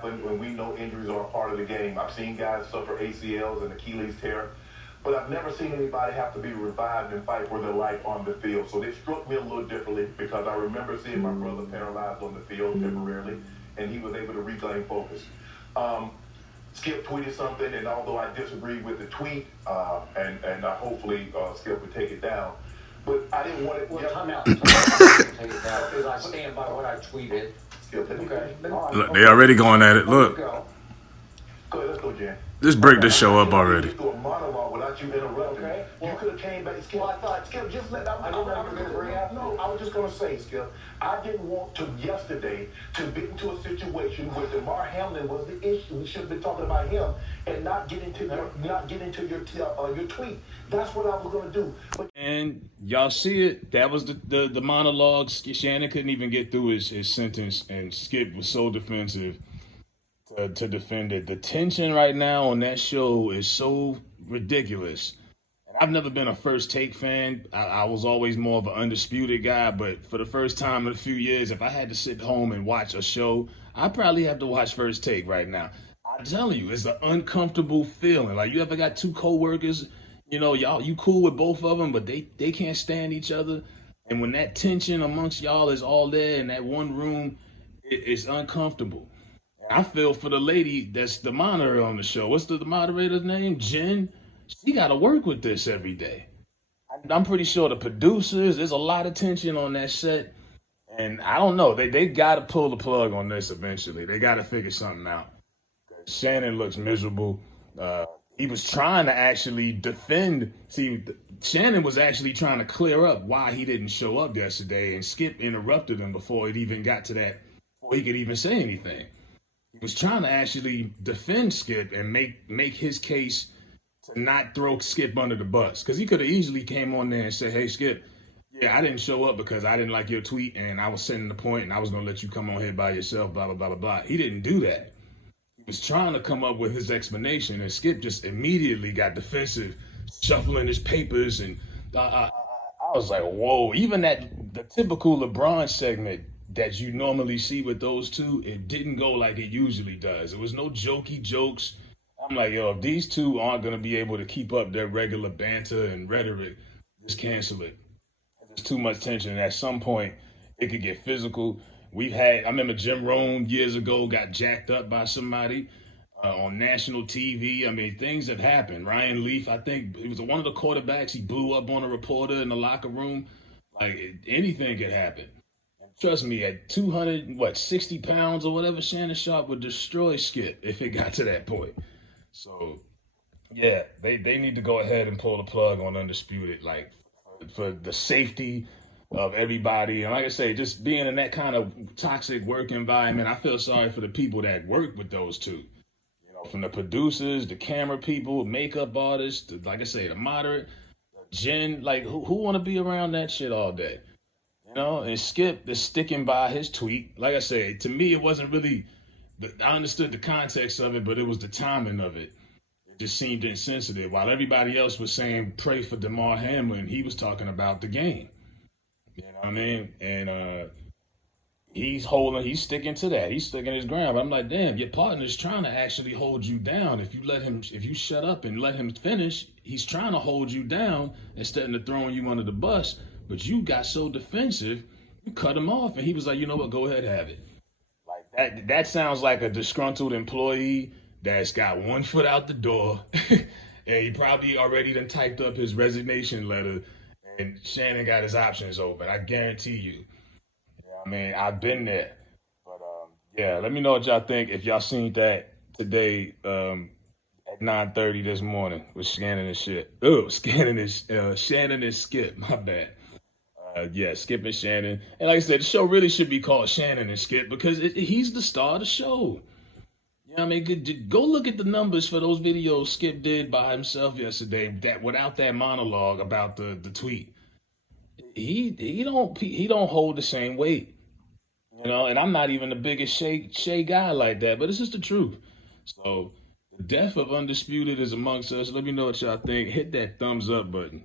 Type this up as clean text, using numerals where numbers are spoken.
happen, and we know injuries are a part of the game. I've seen guys suffer ACLs and Achilles tear, but I've never seen anybody have to be revived and fight for their life on the field. So they struck me a little differently because I remember seeing my brother paralyzed on the field temporarily, and he was able to regain focus. Skip tweeted something, and although I disagreed with the tweet, and hopefully Skip would take it down, but I didn't want it. Well, time out. Take it down because I stand by what I tweeted. Skip, Okay. Look, they already going at it. Look, Go ahead, let's go, Jen. just break this show up already. You do a monologue without you interrupting. Okay. You could have came back. Skip, Well, I thought, Skip, just let. I didn't know you were going to bring up. No, I was just going to say, Skip, I didn't want to yesterday to get into a situation where DeMar Hamlin was the issue. We should have been talking about him and not get into your tweet. That's what I was going to do. But And y'all see it. That was the monologue. Shannon couldn't even get through his sentence, and Skip was so defensive to defend it. The tension right now on that show is so ridiculous. And I've never been a First Take fan. I was always more of an Undisputed guy, but for the first time in a few years, if I had to sit home and watch a show, I'd probably have to watch First Take right now. I'm telling you, it's an uncomfortable feeling. Like, you ever got two coworkers, you cool with both of them, but they can't stand each other. And when that tension amongst y'all is all there in that one room, it's uncomfortable. I feel for the lady that's the monitor on the show. What's the moderator's name? Jen. She got to work with this every day. I'm pretty sure the producers, there's a lot of tension on that set. And I don't know. They got to pull the plug on this eventually. They got to figure something out. Shannon looks miserable. He was trying to actually defend. See, Shannon was actually trying to clear up why he didn't show up yesterday. And Skip interrupted him before it even got to that, before he could even say anything. He was trying to actually defend Skip and make his case to not throw Skip under the bus. Because he could have easily came on there and said, hey, Skip, yeah, I didn't show up because I didn't like your tweet and I was sending the point and I was going to let you come on here by yourself, blah, blah, blah, blah, blah. He didn't do that. He was trying to come up with his explanation, and Skip just immediately got defensive, shuffling his papers. And I was like, whoa, even the typical LeBron segment that you normally see with those two, it didn't go like it usually does. There was no jokey jokes. I'm like, yo, if these two aren't going to be able to keep up their regular banter and rhetoric, just cancel it. There's too much tension. At some point, it could get physical. I remember Jim Rome years ago got jacked up by somebody on national TV. I mean, things have happened. Ryan Leaf, I think, it was one of the quarterbacks. He blew up on a reporter in the locker room. Like, anything could happen. Trust me, at 260 pounds or whatever, Shannon Sharpe would destroy Skip if it got to that point. So, yeah, they need to go ahead and pull the plug on Undisputed, like, for the safety of everybody. And like I say, just being in that kind of toxic work environment, I feel sorry for the people that work with those two. From the producers, the camera people, makeup artists, like I say, the moderate, Jen, like, who want to be around that shit all day? And Skip is sticking by his tweet. Like I say, to me, it wasn't really, I understood the context of it, but it was the timing of it. It just seemed insensitive. While everybody else was saying, pray for DeMar Hamlin, he was talking about the game. You know what I mean? And he's sticking to that. He's sticking his ground. But I'm like, damn, your partner's trying to actually hold you down. If you shut up and let him finish, he's trying to hold you down instead of throwing you under the bus. But you got so defensive, you cut him off. And he was like, you know what, go ahead, have it. Like that sounds like a disgruntled employee that's got one foot out the door. And he probably already done typed up his resignation letter. And Shannon got his options open. I guarantee you. I mean, I've been there. But, yeah, let me know what y'all think. If y'all seen that today at 9:30 this morning with Shannon and shit. Shannon and Skip, my bad. Yeah, Skip and Shannon. And like I said, the show really should be called Shannon and Skip because he's the star of the show. You know what I mean? Go look at the numbers for those videos Skip did by himself yesterday that without that monologue about the tweet. He don't hold the same weight. And I'm not even the biggest Shay guy like that, but it's just the truth. So the death of Undisputed is amongst us. Let me know what y'all think. Hit that thumbs up button.